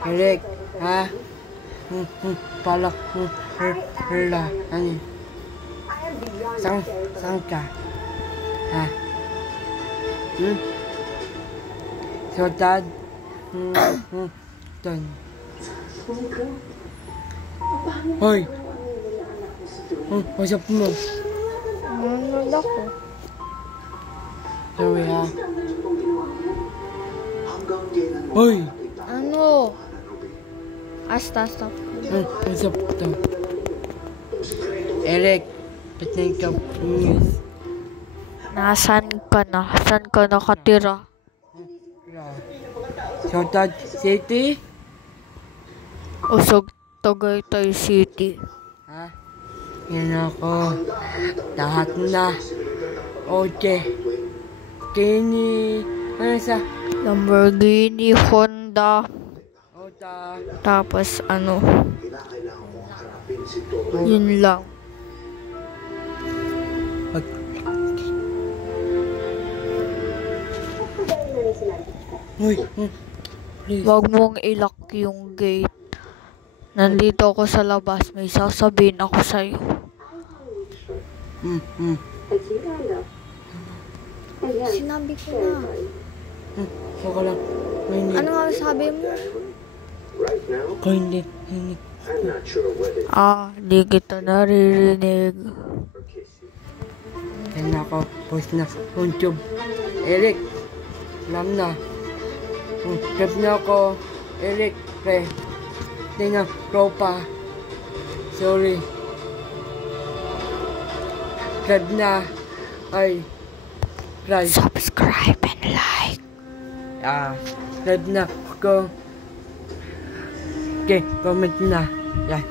Eric, ha? Palak, hula, ano? Sang ka? Ha? So, Dad, done. Hoy! What's up mo? Nanonood ako. Sorry, ha? Hoy! Ano? Stop. What's up to? Eric, pating ka news. Nasaan ka na? Saan ka nakatira? So, Dad, City? Usog Tagaytay City. Ha? Yan ako. Lahat na. Okay. Kini. Ano sa? Lamborghini, Honda. Ota. Tapos ano? Yun lang. Uy, please. Wag mong ilock yung gate. Nandito ako sa labas. May sasabihin ako sa'yo. Sinabi ko na. Saka lang. Hindi. Ano nga sabi mo? Ko hindi. Di kita naririnig. Yan ako. Post na. YouTube. Eric. Alam na. Trip na ako. Eric. Pre. Tingnan. Tropa. Sorry. Trip na. Ay. Try. Subscribe and like. Trip na ako. Okay. Comment na. Yan.